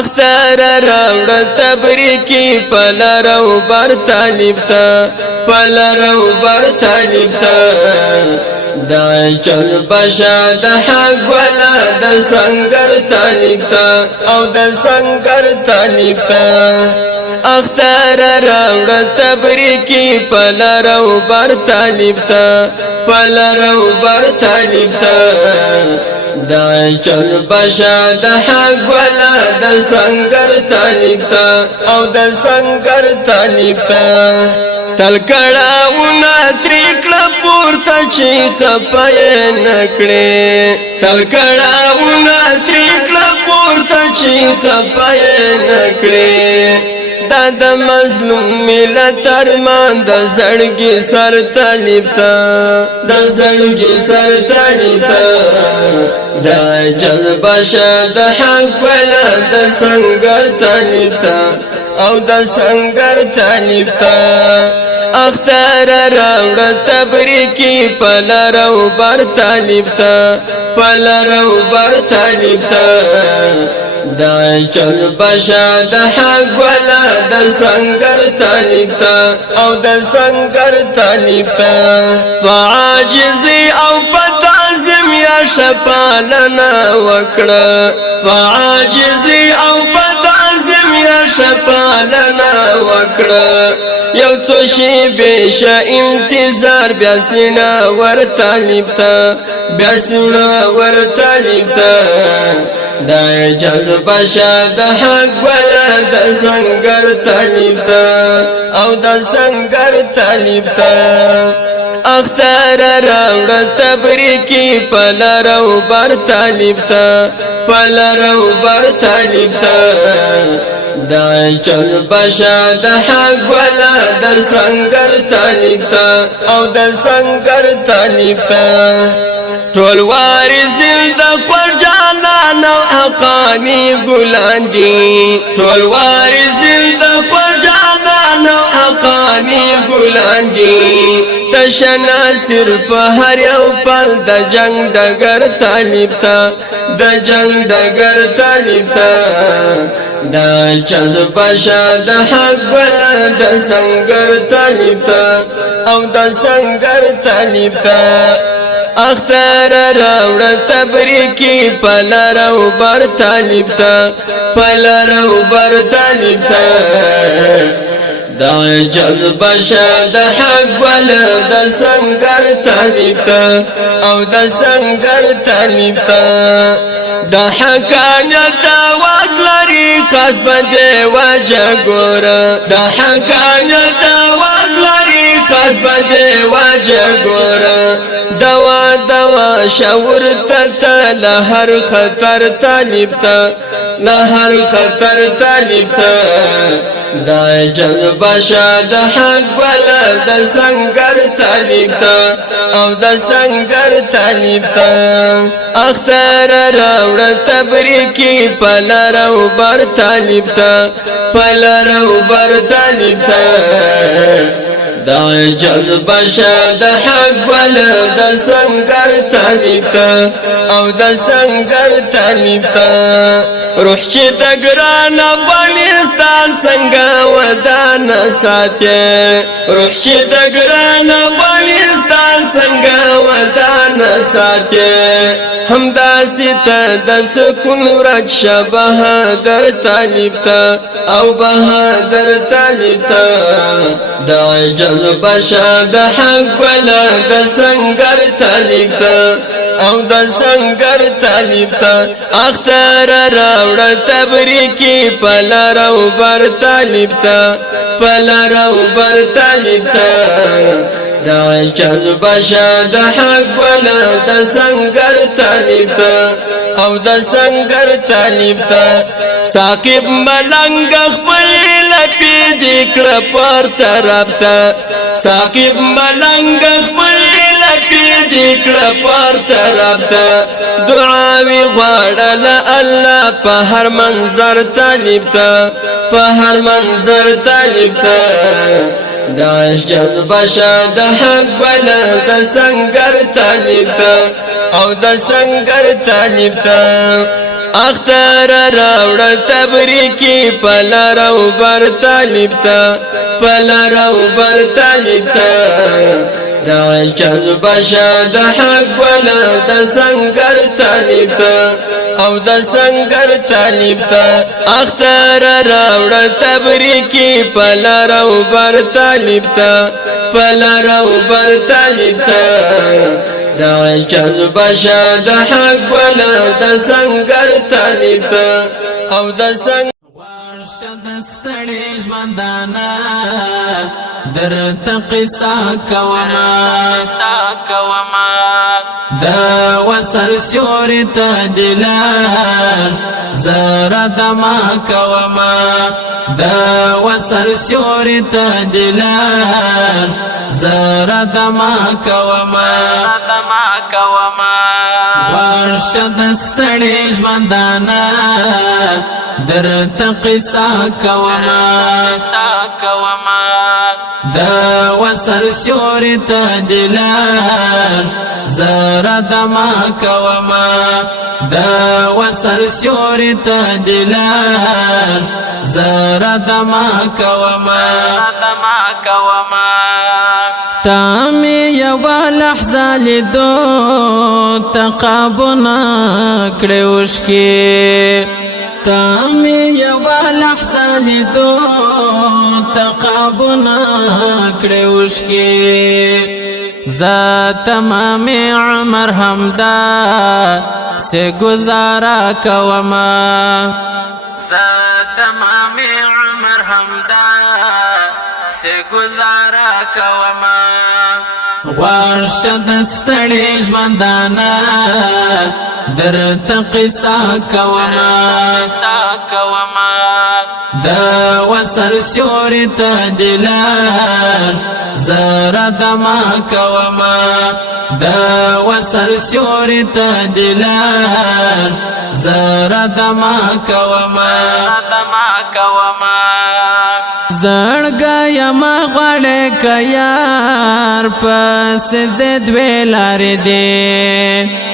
اختر راوړ تبریکی پلرو بر طالب تا پلرو بر طالب تا دا چل بشا د حق ولا د سنگر طالب تا او د سنگر طالب تا اختر راوړ تبریکی پلرو بر طالب تا پلرو بر طالب تا دا چل بشا د حق ولا د سنگر طالب تا او د سنگر طالب تا تل کړهونه تریکړه پورته چې خپای نکړي تل کړهونه تریکړه پورته چې خپای نکړي دا د مظلوم ملت ارمان د زړګي سر طالب تا د زړګي سر طالب تا دا جذبه شه د حق ولا د سنگر طالب تا او د سنگر طالب تا اختر راوړ تبریکی پلرو بر طالب تا پلرو بر طالب تا دا چل بشا د حق ولا د سنگر طالب تا او د سنگر طالب تا فعاجزی او پتازم یا شپالنا وکړه فعاجزی او پتازم یا شپالنا وکړه یو څو شی بش انتظار بیا سینا ور طالب تا بیا سینا ور طالب تا دا جذبه شه د حق ولا د سنگر طالب تا او د سنگر طالب تا اختر راوړ تبریکی پلرو بر طالب تا پلرو بر طالب تا دا چل بشا د حق ولا د سنگر طالب تا او د سنگر طالب تا ټول وارثین د خورجانان او حقانی ګلان دي ټول وارثین د خورجانان او حقانی ګلان دي تشنا صرف هر یو پل د جنگ ډګر طالب تا د جنگ ډګر طالب تا دا جذبه شه د حق ولا د سنگر طالب تا او د سنگر طالب تا اختر راوړ تبریکی پلرو بر طالب تا پلرو بر طالب تا دا جذبه شه د حق ولا د سنگر طالب تا او د سنگر طالب تا د حقانیت आवाज لري خاص بده وجه ګور د حقانیت आवाज لري خاص بده وجه ګور دوا دوا شاور ته له هر خطر طالب تا له هر خطر طالب تا دا جذبه شه د حق ولا د سنگر طالب تا او د سنگر طالب تا اختر راوړ تبریکی پلرو بر طالب تا پلرو بر طالب تا دا جذبه شه د حق ولا د سنگر طالب تا او د سنگر طالب تا روح چې د ګران افغانستان څنګه ودان ساتي روح چې د ګران افغانستان څنګه ودان ساتي همدا ته د سکون ورک شه بهادر طالب تا او بهادر طالب تا دا جذبه شه د حق ولا د سنگر طالب تا او د سنگر طالب تا اختر راوړ تبریکی پلرو بر طالب تا پلرو بر طالب تا دا جذبه شه د حق ولا د سنگر طالب تا او د سنگر طالب تا ساقب ملنګ خپل لپی دکړه پر طرف تا ساقب ملنګ خپل لپی دکړه پر طرف تا دعاوی غواړل الله په هر منظر طالب تا په هر منظر طالب تا داش جذبه شه د حق ولا د سنگر طالب تا او د سنگر طالب تا اختر راوړ تبریکی پلار او بر طالب تا پلار او بر طالب تا دا جذب شاد حق ولا د سنگر طالب تا او د سنگر طالب تا اختر راوړ تبریکی پلار او بر طالب تا پلار او بر طالب تا دا جذب شاد حق ولا د سنگر طالب تا او د سنگر ورشد ستړي ژوندانا درته قصه کوما دا وصل سیوري ته دلار زره دما کوما دا وصل سیوري ته دلار زره دما کوما ورشد ستړي ژوندانا درته قصه کوما دا وصل سیوري ته دلار زره دما کوما دا وصل سیوري ته دلار زره دما کوما تامی یوا لحظه لیدو تقابنا کړوشکی تامی یوا لحظه لیدو تقابنا کړوشکی ذات تمام عمر حمدا سے گزارا کوما ذات تمام عمر حمدا سے گزارا کوما ورشد ستړي ژوندانا درته قصه کوما دا وصل سیوري ته دلار زره دما کوما دا وصل سیوري ته دلار زره دما کوما زړګا یما غړې کيار پس زید ویلار دې